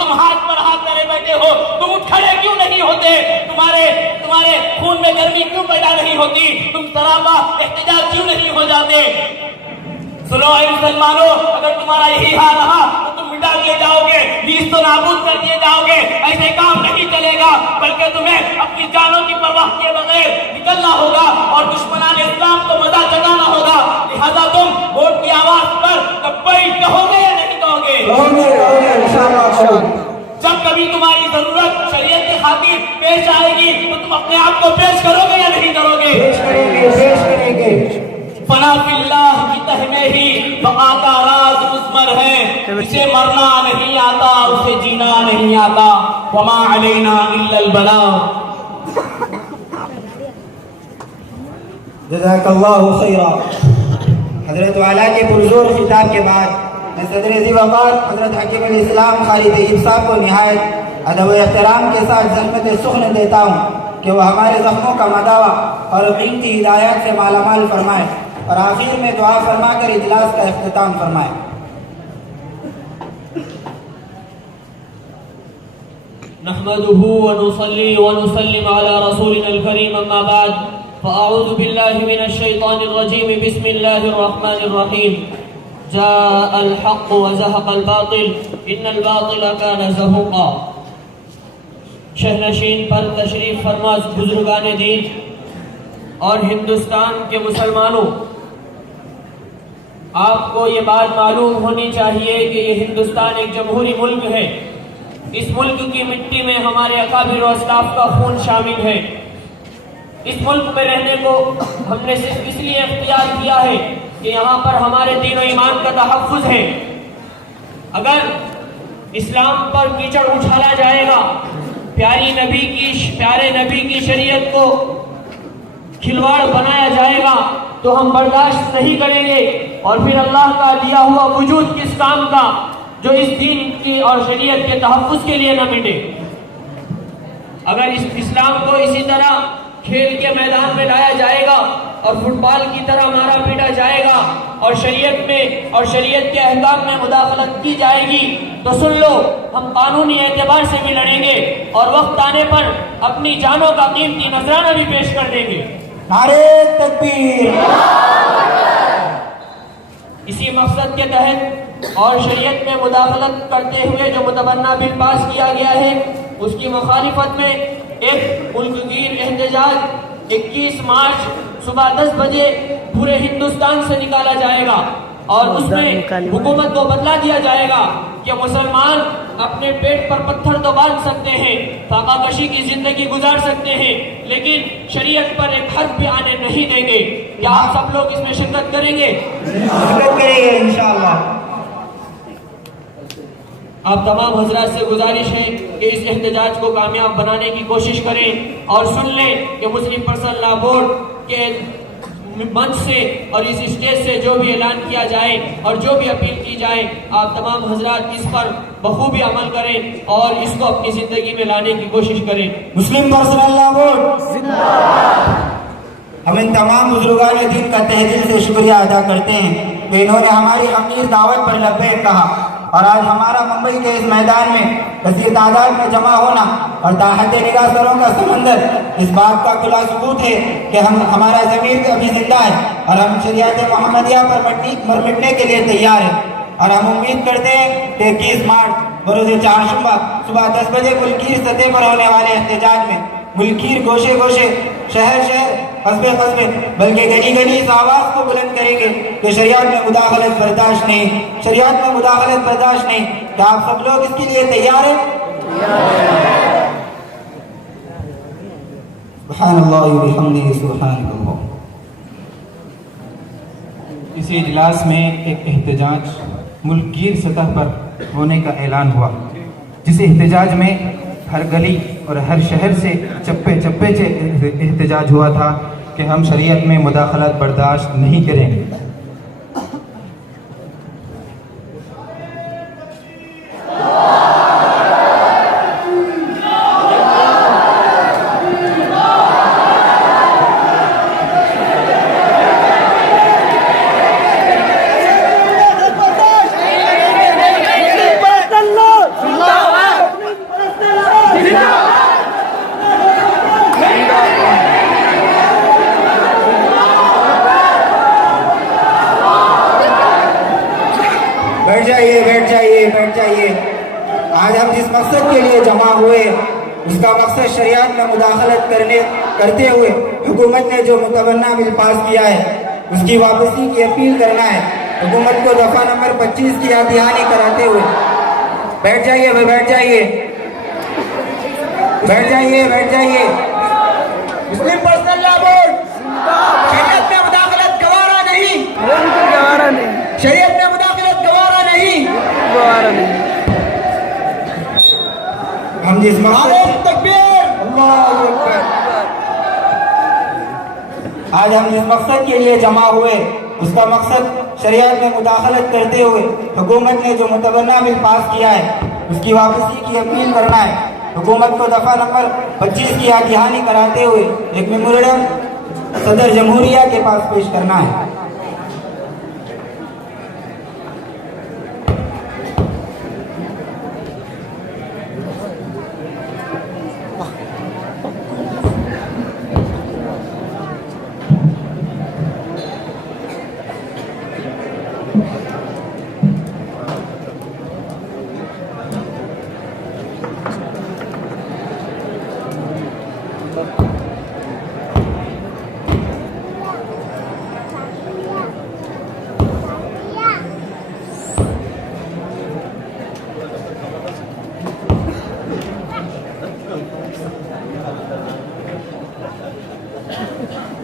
तुम हाथ पर हाथ करे बैठे हो, तुम उठ खड़े क्यों नहीं होते? तुम्हारे खून में गर्मी क्यों पैदा नहीं होती? तुम सराबा एहतजाज क्यों नहीं हो जाते? सुनो ऐ मुसलमानों, अगर तुम्हारा यही हाल रहा तो तुम मिटा दिए जाओगे, नीज तो नाबूद कर दिए जाओगे। ऐसे काम नहीं चलेगा, बल्कि तुम्हें अपनी जानों की परवाह किए बगैर निकलना होगा और दुश्मनान इस्लाम को मजा चखाना होगा। लिहाजा तुम वोट की आवाज पर लब्बैक कहोगे या नहीं कहोगे? जब कभी तुम्हारी जरूरत शरीयत की खातिर पेश आएगी तो तुम अपने आप को पेश करोगे या नहीं करोगे? पेश करेंगे। फना फिल्लाह की तह में ही बका का राज मुज़मर है, इसे मरना नहीं आता, उसे जीना नहीं आता। वमा अलैना इल्लल बलाग। जज़ाकल्लाहु खैरा। हज़रत वाला के पुरज़ोर खिताब के बाद मैं सदर ज़ी-वक़ार हज़रत हकीम अल-इस्लाम खालिद तैयब साहब को निहायत अदब व एहतराम के साथ ज़हमत सुख़्न देता हूँ कि वह हमारे ज़ख्मों का मदावा और क़ीमती हिदायत से मालामाल फरमाए और आखिर में दुआ फरमा कर इजलास का इख्तिताम फरमाए। नहमदुहु व नुसल्ली व नुसल्लिम अला रसूलिल करीम, अम्मा बाद, फ़अऊज़ु बिल्लाहि मिनश शैतानिर रजीम, बिस्मिल्लाहिर रहमानिर रहीम। जाअल हक़्क़ु व ज़हक़ल बातिल, इन्नल बातिल कान ज़हूक़ा। शहनशीन पर तशरीफ फरमा बुजुर्गान दीन और हिंदुस्तान के मुसलमानों, आपको ये बात मालूम होनी चाहिए कि ये हिंदुस्तान एक जमहूरी मुल्क है। इस मुल्क की मिट्टी में हमारे अकाबिर और अस्लाफ का खून शामिल है। इस मुल्क में रहने को हमने सिर्फ इसलिए इख्तियार किया है कि यहाँ पर हमारे दीन और ईमान का तहफ़्फ़ुज़ है। अगर इस्लाम पर कीचड़ उछाला जाएगा, प्यारे नबी की शरीयत को खिलवाड़ बनाया जाएगा तो हम बर्दाश्त नहीं करेंगे। और फिर अल्लाह का दिया हुआ वजूद किस काम का जो इस दीन की और शरीयत के तहफ़्फ़ुज़ के लिए न मिटे। अगर इस इस्लाम को इसी तरह खेल के मैदान में लाया जाएगा और फुटबॉल की तरह मारा पीटा जाएगा और शरीयत में और शरीयत के अहकाम में मुदाखलत की जाएगी तो सुन लो, हम कानूनी एतबार से भी लड़ेंगे और वक्त आने पर अपनी जानों का कीमती नजराना भी पेश कर देंगे। नारे तकबीर। इसी मकसद के तहत और शरीयत में मुदाखलत करते हुए जो मुतबन्ना बिल पास किया गया है, उसकी मुखालिफत में एक मुल्कगीर एहतजाज 21 मार्च सुबह 10 बजे पूरे हिंदुस्तान से निकाला जाएगा और उसमें हुकूमत को बतला दिया जाएगा कि मुसलमान अपने पेट पर पत्थर तो बांध सकते हैं, फाकाकशी की जिंदगी गुजार सकते हैं, लेकिन शरीयत पर एक हर्फ भी आने नहीं देंगे। क्या आप सब लोग इसमें शिरकत करेंगे? इंशाअल्लाह। आप तमाम हजरात से गुजारिश है कि इस एहतजाज को कामयाब बनाने की कोशिश करें और सुन लें कि मुस्लिम पर्सनल लॉ बोर्ड के मंच से और इस स्टेज से जो भी ऐलान किया जाए और जो भी अपील की जाए, आप तमाम हजरात इस पर बखूबी अमल करें और इसको अपनी जिंदगी में लाने की कोशिश करें। मुस्लिम पर्सनल लॉ बोर्ड जिंदाबाद। हम इन तमाम बुजुर्गान दीन का तहे दिल से शुक्रिया अदा करते हैं कि इन्होंने हमारी अमीर दावत पर लब्बैक कहा और आज हमारा मुंबई के इस मैदान में कसीर तादाद में जमा होना और ताहत निगाह सरों का समंदर इस बात का खुला सबूत है कि हमारा ज़मीर अभी जिंदा है और हम शरीयत मोहम्मदिया पर मिटने के लिए तैयार हैं। और हम उम्मीद करते हैं कि 21 मार्च बरोज़ चारशंबा सुबह 10 बजे मुल्कीर सतह पर होने वाले एहतजाज में मुल्कीर गोशे गोशे, शहर शहर, कस्बे कस्बे, बल्कि गली गली इस आवाज़ को बुलंद करेंगे कि शरीयत में मुदाखलत बर्दाश्त नहीं, शरीयत में मुदाखलत बर्दाश्त नहीं। क्या आप सब लोग इसके लिए तैयार हैं? सुब्हानअल्लाह व बिहम्दिही सुब्हानअल्लाह। इस इजलास में एक एहतजाज मुल्कीर सतह पर होने का ऐलान हुआ, जिस एहतजाज में हर गली और हर शहर से चप्पे चप्पे से एहतजाज हुआ था कि हम शरीयत में मुदाखलत बर्दाश्त नहीं करेंगे। जिस मकसद के लिए जमा हुए उसका मकसद शरीयत में मुदाखलत करते हुए हुकूमत ने जो मुतवन्ना बिल पास किया है उसकी वापसी की अपील करना है। हुकूमत को दफा नंबर 25 की याद दहानी कराते हुए बैठ जाइए भाई, बैठ जाइए, बैठ जाइए, बैठ जाइए। मुस्लिम पर्सनल लॉ बोर्ड शरीयत में मुदाखलत गवारा नहीं, शरीयत में मुदाखलत गवारा नहीं। हम जिस मकसद आज हम जिस मकसद के लिए जमा हुए उसका मकसद शरीयत में मुदाखलत करते हुए हुकूमत ने जो मुतवन्ना बिल पास किया है उसकी वापसी की अपील करना है। हुकूमत को दफा नंबर 25 की याद दहानी कराते हुए एक मेमोरेंडम सदर जमहूरिया के पास पेश करना है।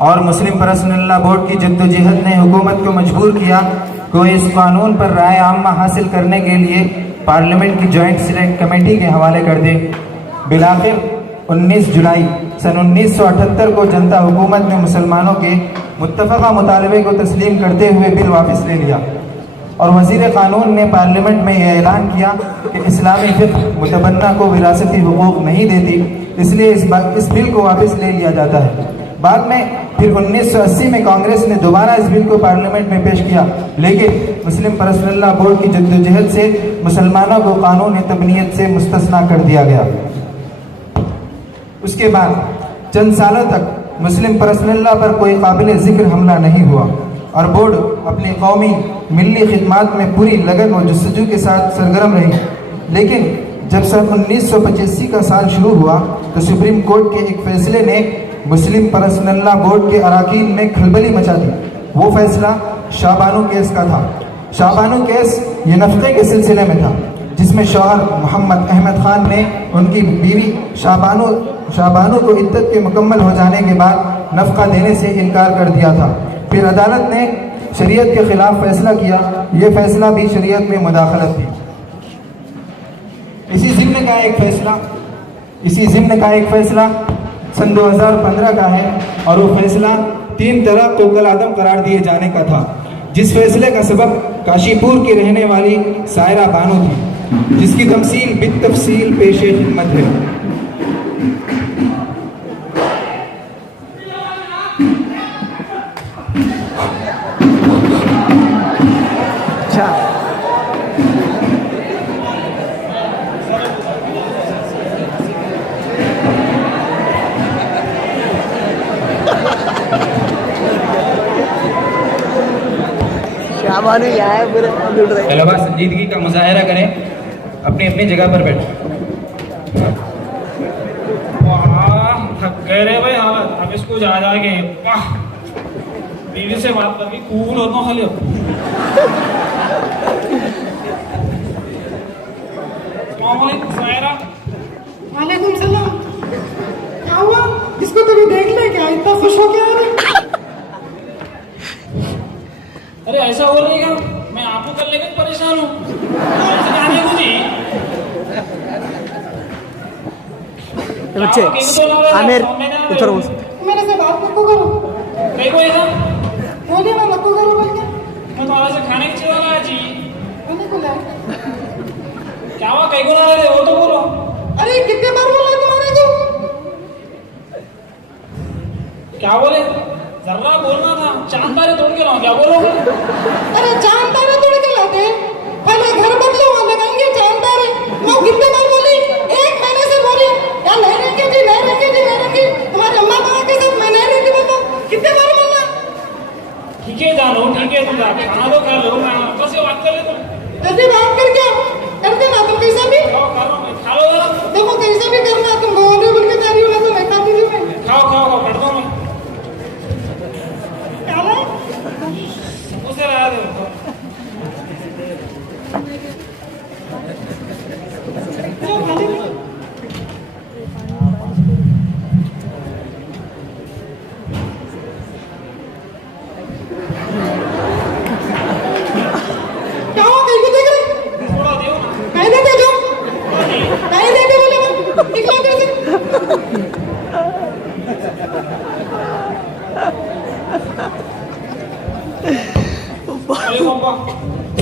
और मुस्लिम पर्सनल लॉ बोर्ड की जद्दोजहद ने हुकूमत को मजबूर किया कि इस कानून पर राय आम्मा हासिल करने के लिए पार्लियामेंट की जॉइंट सिलेक्ट कमेटी के हवाले कर दे। बिलाखिर 19 जुलाई सन 1978 को जनता हुकूमत ने मुसलमानों के मुत्तफ़क़ा मुतालबे को तस्लीम करते हुए बिल वापस ले लिया और वज़ीर क़ानून ने पार्लियामेंट में यह ऐलान किया कि इस्लामी फ़िक़्ह मुतबन्ना को विरासती हुकूक नहीं देती, इसलिए इस बिल को वापस ले लिया जाता है। बाद में फिर 1980 में कांग्रेस ने दोबारा इस बिल को पार्लियामेंट में पेश किया, लेकिन मुस्लिम पर्सनल लॉ बोर्ड की जद्दोजहद से मुसलमानों को कानून तबनीयत से मुस्तस्ना कर दिया गया। उसके बाद चंद सालों तक मुस्लिम पर्सनल लॉ पर कोई काबिल ज़िक्र हमला नहीं हुआ और बोर्ड अपनी कौमी मिली खिदमात में पूरी लगन और जस्तजू के साथ सरगर्म रही। लेकिन जब सन 1985 का साल शुरू हुआ तो सुप्रीम कोर्ट के एक फैसले ने मुस्लिम पर्सनल लॉ बोर्ड के अराकीन में खलबली मचा दी। वो फैसला शाहबानो केस का था। शाहबानो केस ये नफ़क़े के सिलसिले में था, जिसमें शौहर मोहम्मद अहमद ख़ान ने उनकी बीवी शाहबानो को इद्दत के मुकम्मल हो जाने के बाद नफ़क़ा देने से इनकार कर दिया था। फिर अदालत ने शरीयत के ख़िलाफ़ फैसला किया। ये फैसला भी शरीयत में मुदाखलत थी। इसी ज़िम्न का एक फ़ैसला सन 2015 का है और वो फैसला 3 तलाक को कल-आदम करार दिए जाने का था, जिस फैसले का सबब काशीपुर की रहने वाली सायरा बानो थी, जिसकी तमसील बितफसील पेशे खिदमत है। तलबा संजीदगी का मुजाहरा करें, अपनी अपनी जगह पर बैठे। थक गए रे भाई हालत, अब इसको जा जाके वाह बीवी से बात करके कूल होता हूँ खाली। वालेकुम सलाम। क्या हुआ? इसको तो भी देख ले, क्या इतना खुश हो गया? अरे ऐसा हो रही है, मैं आपको कर लेकर परेशान हूँ। बच्चे आमिर उतर मेरे से बात मत करो। कहीं को ऐसा बोलिए ना, लक्को करो बोल के। मैं तुम्हारे से खाने की चीज लाया जी। मैंने को लाया। क्या हुआ? कहीं को ला रहे हो तो बोलो। अरे कितने बार बोला तुम्हारे को? क्या बोले? जर्रा बोलना था। चांद तारे तोड़ के लाऊं, क्या बोलोगे? अरे चांद तारे तोड़ के लाते, पहले घर बदलो वाले कहेंगे चांद तारे। मैं कितने बार बोली? 1 महीने से बोली यार नहीं रखें जी, नहीं रखें जी, नहीं रखें। तुम्हारी अम्मा कहा के साथ मैं नहीं रहती, बताओ कितने बार बोलना? ठीक है जानो, ठीक है तुम खाना तो खा लो, बस ये बात कर ले तुम। जल्दी बात कर क्या करते ना तुम कैसा भी खा लो, मैं खा निकलो इधर से।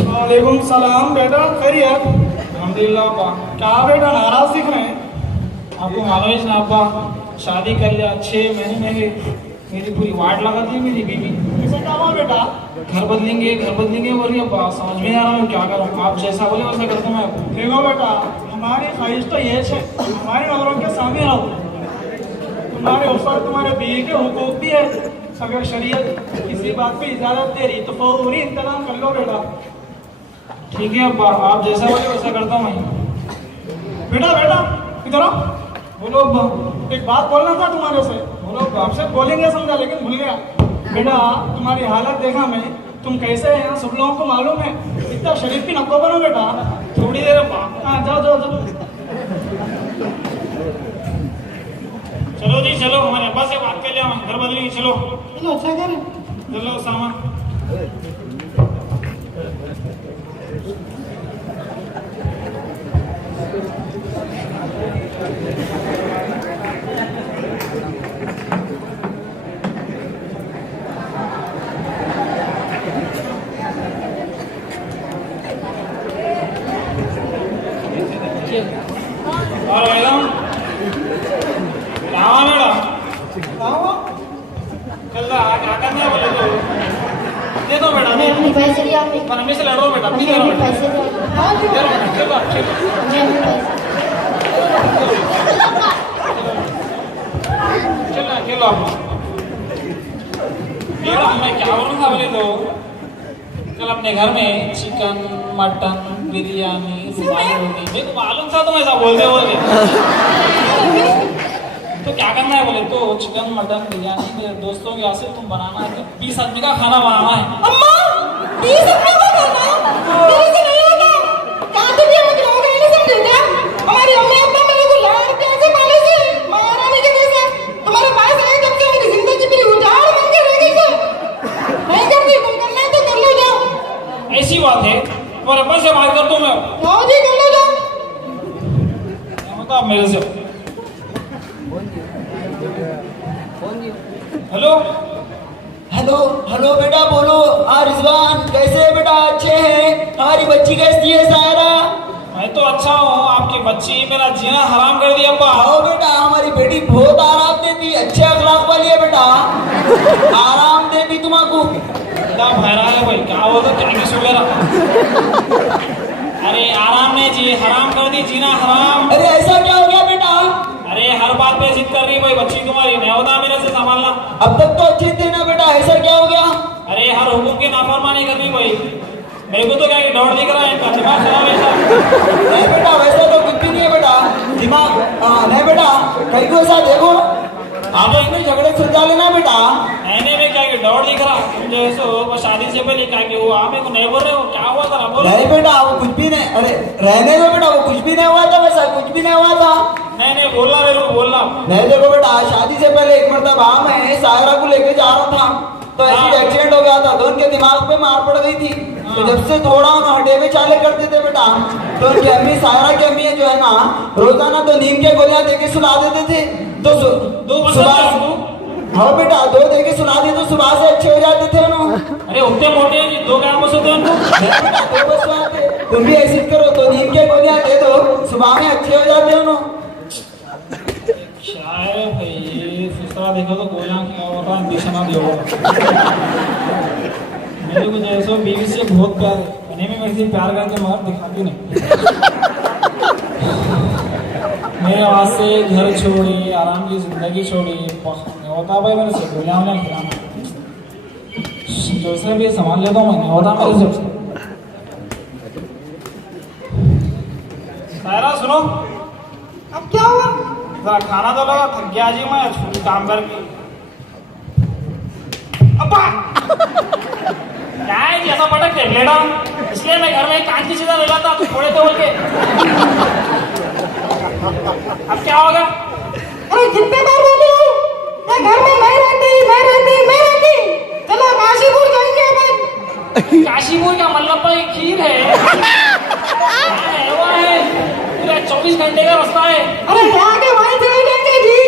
वालेकुम सलाम बेटा, खैरियत? अल्हम्दुलिल्लाह अब्बा। क्या बेटा नाराज दिख रहे हैं? आपको मालूम है ना अब्बा, शादी कर लिया 6 महीने में मेरी पूरी वाट लगा दी मेरी बीवी। ऐसा क्या हुआ बेटा? घर बदलेंगे बोल रही अब्बा, समझ में आ रहा हूँ क्या करूँ। आप जैसा बोले वैसा करता हूँ मैं। देखो बेटा, हमारी ख्वाहिश तो ये है हमारी नजरों के सामने रहो, तुम्हारे ऊपर तुम्हारे बीवी के हुकूक भी है। अगर शरीयत किसी बात पे इजाजत दे रही तो फौरी इंतजाम कर लो बेटा। ठीक है अब्बा, आप जैसा बोले वैसा करता हूँ मैं। बेटा इधर आओ। बोलो अब्बा। एक बात बोलना था तुम्हारे से। बोलो अब्बा। आपसे बोलेंगे समझा लेकिन भूल गया। बेटा तुम्हारी हालत देखा मैं, तुम कैसे हैं यहाँ सब लोगों को मालूम है। इतना शरीफ की नको बनो बेटा। थोड़ी देर अब्बा। हाँ जाओ। चलो जी चलो, हमारे अब्बा से बात कर लिया, घर बदलेंगे। चलो अच्छा करें। चलो सामान। और मैडम कहाँ मैडम? चल रहा क्या करना बोले तो दे दो बेटा। मैं अपने पैसे लिया पर हमें से लड़ो बेटा, प्लीज लड़ो बेटा। पैसे चलो खेलो आप। मैं क्या बोलूँगा बोले तो कल अपने घर में चिकन मटन बिरयानी रुमाली रोटी, मेरे को मालूम था तुम ऐसा बोलते तो क्या करना है बोले तो चिकन मटन बिरयानी मेरे दोस्तों के यहाँ से तुम बनाना है। 20 आदमी का खाना बनाना है। अम्मा 20 आदमी का खाना मेरे से नहीं होगा। क्या तुम ये मुझे हो गई नहीं समझे क्या? हमारी अम्मी अब्बा मेरे को लाड़ प्यार से पाले थे, महारानी के जैसा। तुम्हारे पास आए जब से मेरी जिंदगी पूरी उजाड़ बन के रह गई है। नहीं करती, तुम करना है तो कर लो जाओ। ऐसी बात है, तुम्हारे अब्बा से बात करता हूँ मैं। हाँ जी कर लो जाओ। बताओ मेरे से। हेलो बेटा बोलो। रिजवान कैसे है बेटा? अच्छे हैं? हमारी बच्ची कैसी है सायरा? मैं तो अच्छा हूँ, आपकी बच्ची मेरा जीना हराम कर दिया अब्बा। आओ बेटा, हमारी बेटी बहुत आराम देती, अच्छे अखलाक वाली है बेटा। आराम देती तुमको। क्या भैरा है भाई, क्या बोलते क्या किस वगैरह? अरे आराम नहीं जी, हराम कर दी, जीना हराम। अरे ऐसा क्या हो गया बेटा? अरे हर बात पे जिद कर रही भाई बच्ची तुम्हारी, नहीं होता मेरे से संभालना। अब तक तो अच्छे थे ना बेटा, ऐसा क्या हो गया? अरे हर हुकुम की नाफरमानी कर रही भाई। मेरे को तो क्या डर दिख रहा है, इनका दिमाग खराब है ऐसा। नहीं बेटा वैसा तो कुछ भी नहीं है बेटा, दिमाग नहीं बेटा, कहीं को ऐसा देखो आपस में झगड़े सुलझा लेना बेटा। नहीं मैं क्या डर दिख रहा तुम जैसे वो शादी से पहले क्या कि वो आप मेरे को नहीं बोल रहे हो, क्या हुआ था बोलो। नहीं बेटा वो कुछ भी नहीं, अरे रहने दो बेटा, वो कुछ भी नहीं हुआ था, वैसा कुछ भी नहीं हुआ था। नहीं बोलना मेरे को बोलना। नहीं देखो बेटा, शादी से पहले एक मरतबा मैं सायरा को लेके जा रहा था तो ऐसी एक्सीडेंट हो गया था, तो उनके दिमाग पे मार पड़ गई थी। तो जब से थोड़ा हटे में चाले करते थे बेटा, तो उनकी अम्मी सायरा की अम्मी जो है ना, रोजाना तो नीम के गोलियां देके सुला देते थे। तो हाँ बेटा 2 देके सुला दे तो सुबह से अच्छे हो जाते थे उन्होंने। अरे उतने मोटे हैं जी, 2 ग्राम बस होते हैं उनको। तुम भी ऐसी करो, तो नीम के गोलियां दे दो, सुबह में अच्छे हो जाते हो। क्या है भाई ये दूसरा देखो तो गोलियां क्या हो रहा है, दिशा दे मेरे को जैसे बीवी से बहुत प्यार है, में मेरे से प्यार करके मगर दिखाती नहीं। मेरे वास्ते घर छोड़ी, आराम की जिंदगी छोड़ी, होता भाई मेरे से गोलियां खिलाना। दूसरे भी संभाल लेता हूँ मैं, होता मेरे से। सायरा सुनो, अब क्या हुआ? जरा खाना तो लगा, थक गया जी मैं छुट्टी काम करके। अब्बा क्या है जी ऐसा पटक टेबलेट, इसलिए मैं घर में कांच की चीजें ले लाता थोड़े तो बोल के। अब क्या होगा? अरे कितने बार बोली हूँ मैं घर में नहीं रहती। चलो काशीपुर जाएंगे अपन। काशीपुर का मल्लप्पा एक खीर है वो है पूरा 24 घंटे का रास्ता है। अरे क्या आगे वहीं चले जाएंगे जी।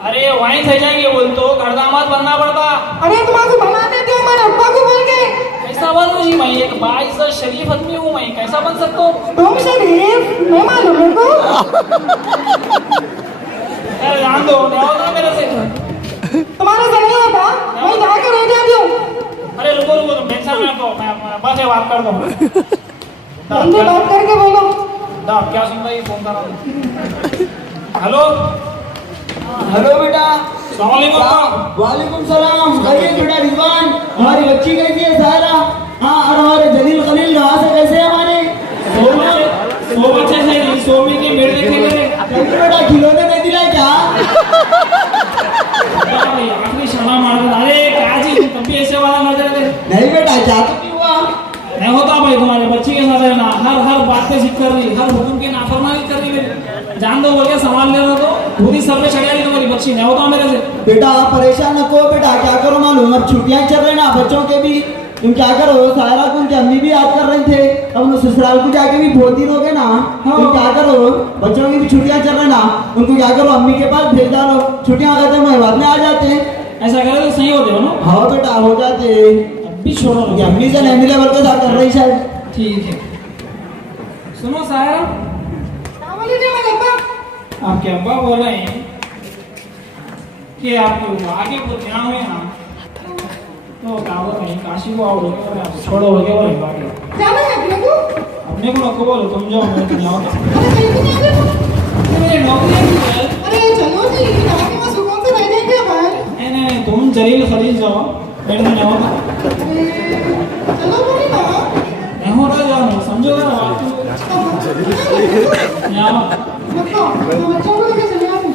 अरे वहीं से जाएंगे बोल तो घर दामाद बनना पड़ता। अरे तुम्हारे बना देते हो हमारे अब्बा को बोल के। कैसा बनूं जी मैं, एक 22 शरीफ आदमी हूँ, मैं कैसा बन सकता हूँ? तुम शरीफ मैं मालूम मेरे को। अरे जान दो, क्या होता मेरे से? तुम्हारे से नहीं होता, मैं जाकर रह जाती हूँ। अरे रुको रुको, तुम टेंशन मत लो, मैं बस ये बात कर दूँ। जल्दी बात करके बोलो। दाब क्या सुन रही, फोन कर रहा हूँ। हेलो हेलो बेटा। अस्सलाम वालेकुम। वालेकुम सलाम। खैरियत बेटा रिजवान? हमारी बच्ची कैसी है सारा? हाँ, और हमारे जलील खलील नवाज से कैसे है हमारे? सो बच्चे से सोमी के मेरे देखे मेरे। बेटा खिलौने नहीं दिलाए क्या? आखिरी शर्मा मार दे। अरे क्या जी, तुम भी ऐसे वाला नजर दे। नहीं बेटा, क्या तो नहीं हुआ? नहीं होता भाई, तुम्हारे बच्ची के साथ रहना, हर बात पे जिद कर रही, हर हुक्म की नाफरमानी कर रही मेरी। जान दो बोल के संभाल ले रहा तो खुद ही सर पे चढ़ा रही तुम्हारी बच्ची। नहीं होता मेरे से। बेटा आप परेशान न को बेटा, क्या करो मालूम, अब छुट्टियां चल रही ना बच्चों के भी। तुम क्या करो, सारा को उनकी अम्मी भी याद कर रहे थे, अब उन ससुराल को जाके भी बहुत दिन हो गए ना। तुम क्या करो, बच्चों की भी छुट्टियां चल रही ना, उनको क्या करो अम्मी के पास भेज डालो। छुट्टियां खत्म हुए बाद में आ जाते हैं। ऐसा करे तो सही होते हो ना? हाँ बेटा हो जाते। अब भी छोड़ो उनकी अम्मी से नहीं मिले बल्कि साथ कर रही शायद। ठीक है। सुनो सायरा, क्या बोले थे मेरे अब्बा? आपके अब्बा बोल रहे हैं कि आप आगे वो ध्यान हुए ना तो क्या बोल रहे हैं, काशी को आओ छोड़ो लगे बोले बाकी जाना है अपने को? अपने को नको बोलो, तुम जाओ मैं तुम जाओ। अरे कहीं भी जाने को? मेरी नौकरी है। अरे चलो जी, आगे मैं सुकून से रह जाएंगे भाई। नहीं तुम जलील खलील जाओ, मेरे से नहीं होता। चलो बोली ना। नहीं होता, जाओ नहीं समझो ना बात। मतलब बच्चों को लेके चले आते।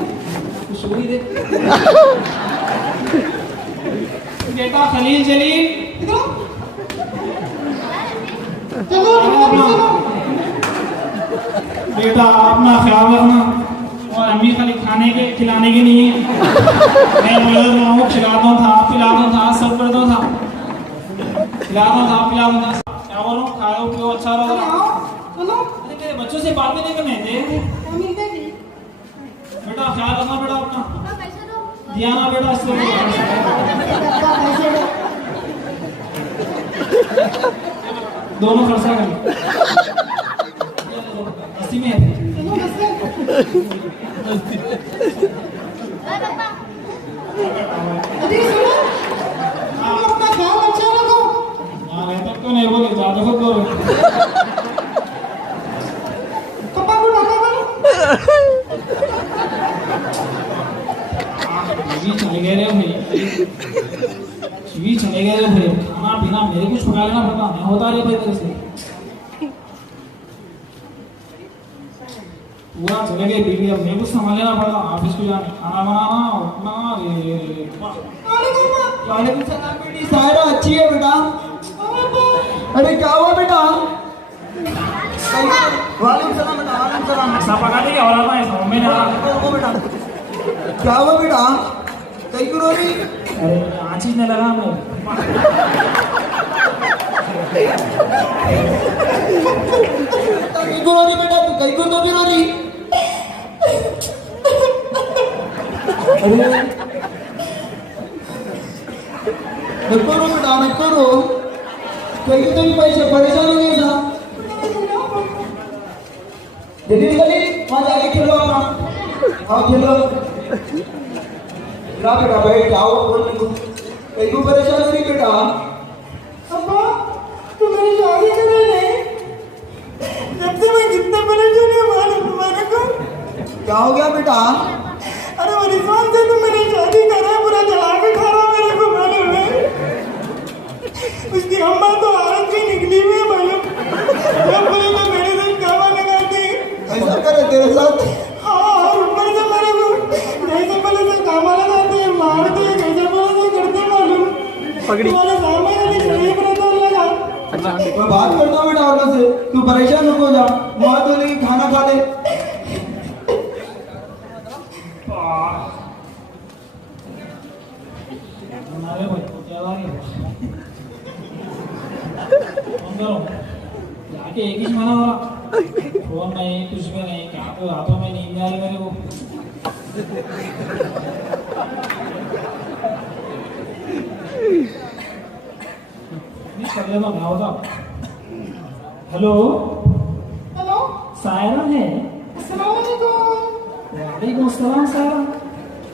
कुछ हुई दे बेटा खलील जलील। इधर चलो चलो। बेटा अपना ख्याल रखना, और अम्मी खाली खाने के खिलाने के नहीं है। मैं मदद रहा खिलाता था, पिलाता था, सब करता था, खिलाता था, पिलाता था। क्या बोलूं, खाओ पियो अच्छा रहो। चलो अरे मेरे बच्चों से बात भी नहीं करने थे। मिलते जी। बेटा ख्याल रखना बेटा अपना, ध्यान बेटा इससे। दोनों खर्चा कर अस्सी में चलो बस अरे सुनो, अपना ख्याल अच्छा रखो। तक तो नहीं बोले, ज्यादा खुद बोलो। पापा को डाका करो। चले गए रे भाई, चले गए रे भाई। खाना पीना मेरे कुछ पका लेना पड़ता नहीं होता रे भाई तेरे से। पूरा चले गए बीवी, अब मेरे को संभाल लेना पड़ा, ऑफिस को जाना, खाना बनाना, उठना। वालेकुम सलाम बेटी। सायरा अच्छी है बेटा? अरे क्या हुआ बेटा? वालेकुम सलाम बेटा। वालेकुम सलाम। ऐसा पका देगा और आता है समझ में नहीं आ रहा। रुको बेटा, क्या हुआ बेटा? कहीं क्यों रो रही? अरे आँचीज नहीं लगा मैं। कहीं क्यों रो रही बेटा? तू कहीं क्यों तो भी रो रही? अरे नको रो बेटा, नको रो। कहीं तो भी पैसे परेशान हो गए था। जल्दी निकली, वहाँ जाके खेलो अपना। हाँ खेलो। ना बेटा भाई क्या हुआ बोलने को? कहीं को परेशान हो रही बेटा? अब्बा तू मेरी शादी करे नहीं, जब से मैं कितना परेशान हूँ मालूम तुम्हारे को? क्या हो गया बेटा? अरे वो रिजवान से तुम मेरी शादी करे, पूरा जला के खा रहा मेरे को मालूम है। उसकी अम्मा तो हालत की निकली हुई है मालूम, जब बोले तो मेरे साथ कामा लगाती। ऐसा करे तेरे साथ? हाँ, और ऊपर से मेरे को जैसे बोले तो कामा लगाते हैं, मारते हैं, कैसे बोले तो करते मालूम। तुम्हारे सामने वाली शरीफ रहता लगा। मैं बात करता हूँ बेटा औरत से, तू परेशान हो जा, वहाँ तो लेके खाना खा ले। अरे भाई क्या जाके एक ही मना हो रहा। फोन नहीं, कुछ भी नहीं, क्या तो रातों में नींद आ रही मेरे को। नहीं कर लेना क्या होता। हेलो हेलो, सायरा है? अस्सलाम वालेकुम। वालेकुम अस्सलाम सायरा।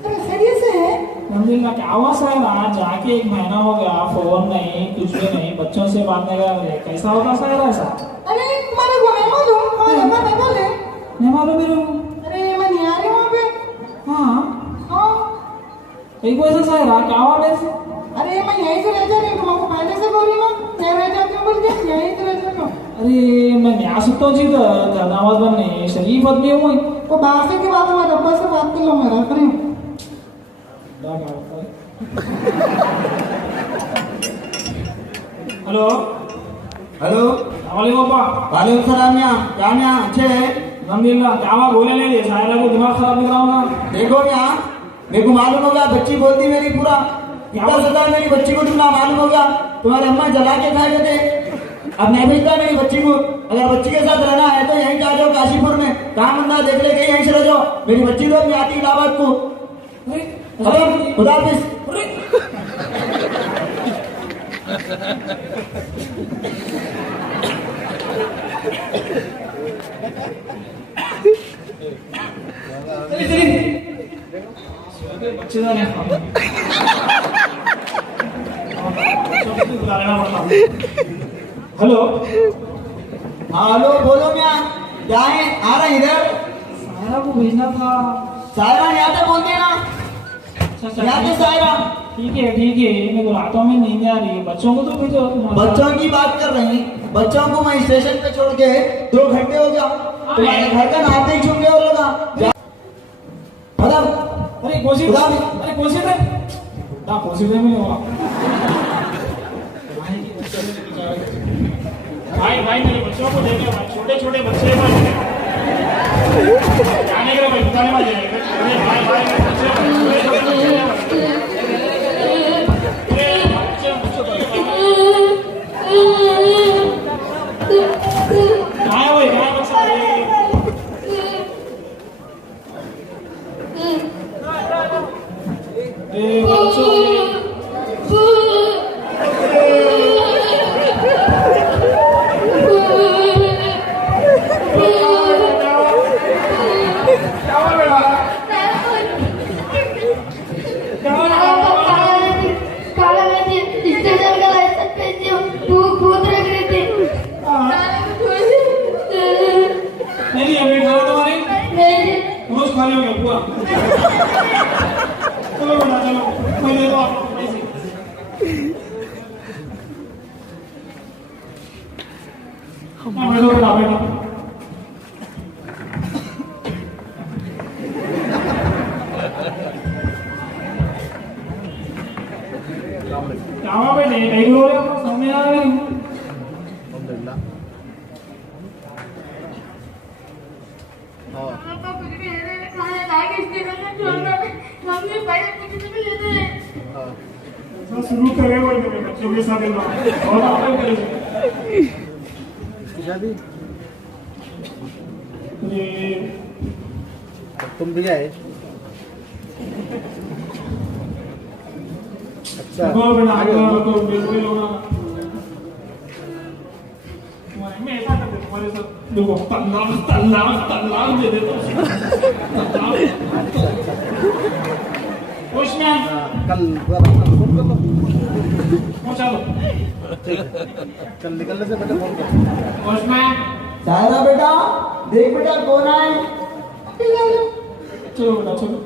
अरे खैरियत से है? अल्हम्दुलिल्लाह। क्या हुआ सायरा, जाके 1 महीना हो गया, फोन नहीं, कुछ भी नहीं, बच्चों से बात नहीं कर रहे, कैसा होता सायरा ऐसा? अरे तुम्हारे को नहीं मालूम, हमारे अम्मा नहीं बोले। नहीं मालूम मेरे को। अरे मैं नहीं आ रही वहाँ पे। हाँ हाँ, एक वैसा सायरा, क्या हुआ मेरे से? अरे मैं यहीं से रह जा रही हूँ, तुमको पहले से बोल रही ना, मैं रह जाती हूँ बोल के यहीं से रह जा रही हूँ। अरे मैं न्याय सुनता हूँ जी, दामाद बनने शरीफ आदमी हूँ। वो बाहर से के बाद हमारे अब्बा से बात कर लो, मैं रख रही हूँ। हेलो हेलो, वालेकुम अब्बा। वालेकुम सलाम। यहाँ क्या यहाँ अच्छे है? अल्हम्दुलिल्लाह। क्या हुआ, बोले नहीं दे, सायरा को दिमाग खराब दिख रहा होगा। देखो यहाँ, मेरे को मालूम हो गया, बच्ची बोलती मेरी पूरा इतना सदा मेरी बच्ची को तुमने मालूम हो गया, तुम्हारे अम्मा जला के खाए थे। अब नहीं भेजता मेरी बच्ची को, अगर बच्ची के साथ रहना है तो यहीं आ जाओ काशीपुर में, काम बंदा देख ले, यहीं से रह जाओ। मेरी बच्ची तो अभी आती इलाहाबाद को। अरे खुदा हाफिज। बच्चे का नहीं बुला लेना पड़ता। हेलो हाँ हेलो, बोलो मैं क्या है, आ रहा इधर। सायरा को भेजना था। सायरा यहाँ पे बोलते हैं ना, यहाँ पे सायरा। ठीक है मेरे को रातों में नींद आ रही है, बच्चों को तो भेजो। बच्चों की बात कर रही, बच्चों को मैं स्टेशन पे छोड़ के 2 घंटे हो गया, तुम्हारे घर का नाते ही छूट गया और लगा। अरे कोशिश है ना, कोशिश में नहीं होगा। भाई मेरे बच्चों को देखे भाई, छोटे बच्चे जाने के भाई बताने वाले भाई खाली हो गया पूरा। चलो बेटा चलो, मैं दे दो आपको पैसे। बैठो बेटा बैठो। क्या हुआ बेटे, कहीं रो रहे हो, सामने आ रहे हो? शुरू करे वो बच्चों के साथ और आप तुम भी आए। अच्छा तो बिल्कुल होगा। मैं ऐसा कर देता तुम्हारे साथ, देखो तलाक दे देता कल फोन कर लो, पहुंचा दो। कल निकलने से पहले फोन कर। सायरा बेटा देख बेटा कौन आए। चलो बेटा चलो।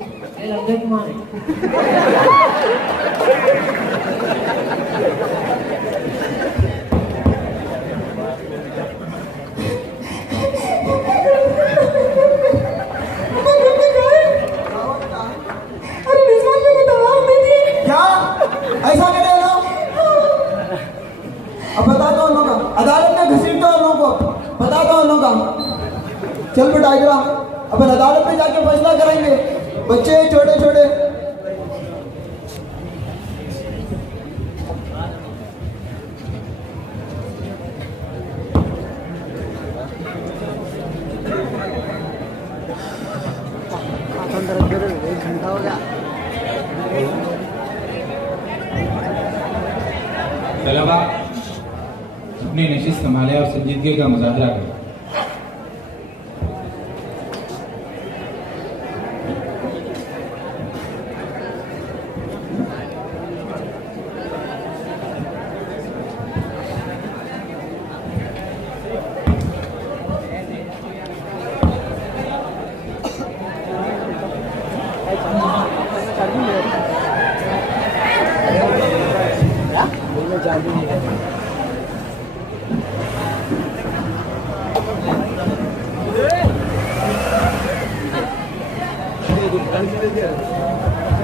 ऐसा करे लोग, अब बता दो लोग, अदालत में घसीट दो लोगों को, बता दो लोग। चल बेटा इधर, अपन अदालत में जाके फैसला करेंगे। बच्चे छोटे छोटे। तलबा अपनी नशिस्त संभाले और संजीदगी का मुजाहरा करें। Thank you.